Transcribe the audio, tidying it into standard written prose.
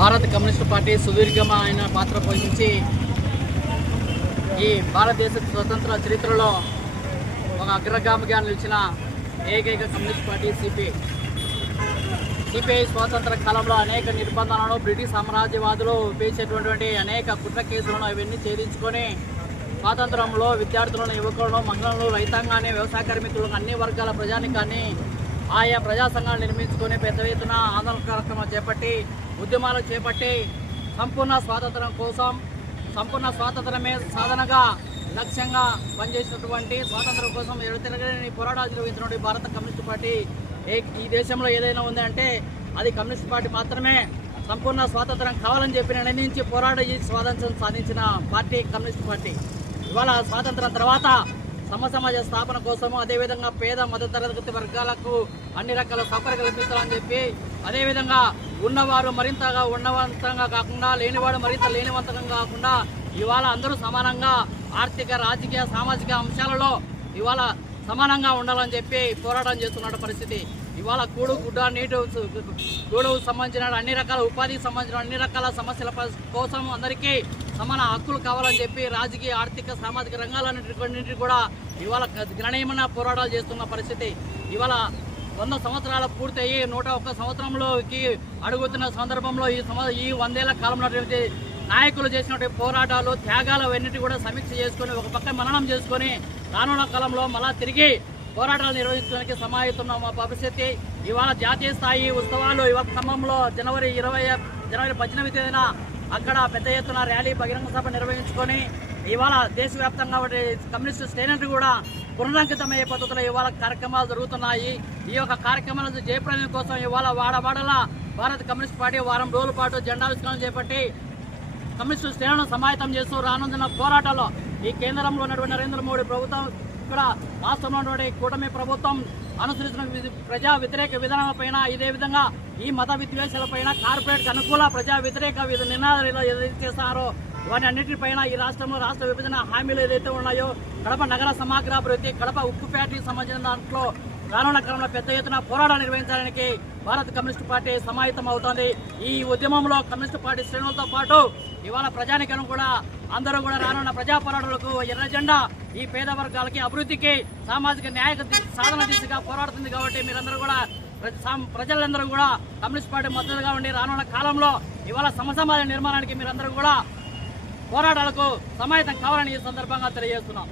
భారత communist party సుదీర్ఘమైన పాత్ర పోషించి ఈ భారతదేశ స్వతంత్ర చరిత్రలో ఒక అగ్రగామిగా నిలిచిన ఏకైక కమ్యూనిస్ట్ పార్టీ సిపిఐ స్వాతంత్ర కాలంలో అనేక నిర్బంధాలను బ్రిటిష్ సామ్రాజ్యవాదులు వేసేటువంటి అనేక కుట్ర కేసులను అవన్నీ ఛేదించుకొని స్వాతంత్రంలో విద్యార్థులను, యువకులను, మహిళలను, రైతాంగాన్ని, వ్యవసాయ కార్మికులను, అన్ని వర్గాల ప్రజానికాన్ని ఆయా ప్రజా సంఘాలు నిర్మించుకొని పెద్ద ఎత్తున ఆందోళన కార్యక్రమాలు చేపట్టి ఉద్యమాలు చేపట్టి సంపూర్ణ స్వాతంత్రం కోసం, సంపూర్ణ స్వాతంత్రమే సాధనగా లక్ష్యంగా పనిచేసినటువంటి స్వాతంత్రం కోసం ఎడతెగని పోరాటాలు నిర్వహించినటువంటి భారత కమ్యూనిస్ట్ పార్టీ ఈ దేశంలో ఏదైనా ఉంది అంటే అది కమ్యూనిస్ట్ పార్టీ మాత్రమే. సంపూర్ణ స్వాతంత్రం కావాలని చెప్పి నిర్ణయించి పోరాట స్వాతంత్రం సాధించిన పార్టీ కమ్యూనిస్ట్ పార్టీ. ఇవాళ స్వాతంత్రం తర్వాత సమసమాజ స్థాపన కోసము, అదేవిధంగా పేద మధ్యతరగతి వర్గాలకు అన్ని రకాల సౌకర్యాలు కల్పించాలని చెప్పి, అదేవిధంగా ఉన్నవారు మరింతగా ఉన్నవంతంగా కాకుండా లేనివాడు మరింత లేనివంతంగా కాకుండా ఇవాళ అందరూ సమానంగా ఆర్థిక, రాజకీయ, సామాజిక అంశాలలో ఇవాళ సమానంగా ఉండాలని చెప్పి పోరాటం చేస్తున్న పరిస్థితి. ఇవాళ కూడు, గుడ్డ, నీటి, గూడు సంబంధించిన అన్ని రకాల ఉపాధికి సంబంధించిన అన్ని రకాల సమస్యల కోసం అందరికీ సమాన హక్కులు కావాలని చెప్పి రాజకీయ, ఆర్థిక, సామాజిక రంగాలన్నింటి కూడా ఇవాళ గణనీయమైన పోరాటాలు చేస్తున్న పరిస్థితి. ఇవాళ 100 సంవత్సరాలు పూర్తయి 101 సంవత్సరంలోకి అడుగుతున్న సందర్భంలో ఈ 100 ఏళ్ల కాలంలో నాయకులు చేసినటువంటి పోరాటాలు, త్యాగాలు అవన్నిటి కూడా సమీక్ష చేసుకొని ఒక పక్క మననం చేసుకొని రానున్న కాలంలో మళ్ళా తిరిగి పోరాటాలు నిర్వహించడానికి సమాయత్తున్న మా పరిస్థితి. ఇవాళ జాతీయ స్థాయి ఉత్సవాలు ఇవాళ ఖమ్మంలో జనవరి 18 తేదీన అక్కడ పెద్ద ఎత్తున ర్యాలీ, బహిరంగ సభ నిర్వహించుకొని ఇవాళ దేశవ్యాప్తంగా కమ్యూనిస్టు శ్రేణులు కూడా పునరంకితమయ్యే పద్ధతిలో ఇవాళ కార్యక్రమాలు జరుగుతున్నాయి. ఈ యొక్క కార్యక్రమాలను జయప్రదం కోసం ఇవాళ వాడవాడలా భారత కమ్యూనిస్ట్ పార్టీ వారం రోజుల పాటు జెండావిష్కరణ చేపట్టి కమ్యూనిస్టు శ్రేణులను సమాయత్తం చేస్తూ రానున్న పోరాటాల్లో ఈ కేంద్రంలో ఉన్నటువంటి నరేంద్ర మోడీ ప్రభుత్వం, ఇక్కడ రాష్ట్రంలో ఉన్నటువంటి కూటమి ప్రభుత్వం అనుసరిస్తున్న ప్రజా వ్యతిరేక విధానాలపైన, ఇదే విధంగా ఈ మత విద్వేషాలపైన, కార్పొరేట్ అనుకూల ప్రజా వ్యతిరేక నినాదాలు ఏదైతే చేస్తారో వాటి అన్నింటిపైన ఈ రాష్ట్రంలో రాష్ట్ర విభజన హామీలు ఏదైతే ఉన్నాయో, కడప నగర సమగ్రాభివృద్ధి, కడప ఉక్కు ఫ్యాక్టరీకి సంబంధించిన దాంట్లో రానున్న కాలంలో పెద్ద ఎత్తున పోరాటాలు నిర్వహించడానికి భారత కమ్యూనిస్ట్ పార్టీ సమాయత్తం అవుతోంది. ఈ ఉద్యమంలో కమ్యూనిస్ట్ పార్టీ శ్రేణులతో పాటు ఇవాళ ప్రజానికం కూడా అందరూ కూడా రానున్న ప్రజా పోరాటాలకు ఎర్ర జెండా ఈ పేద వర్గాలకి, అభివృద్ధికి, సామాజిక న్యాయ సాధన దిశగా పోరాడుతుంది. కాబట్టి మీరందరూ కూడా ప్రజలందరూ కూడా కమ్యూనిస్ట్ పార్టీ మద్దతుగా ఉండి రానున్న కాలంలో ఇవాళ సమసమాజ నిర్మాణానికి మీరందరూ కూడా పోరాటాలకు సమాయత్తం కావాలని ఈ సందర్భంగా తెలియజేస్తున్నాం.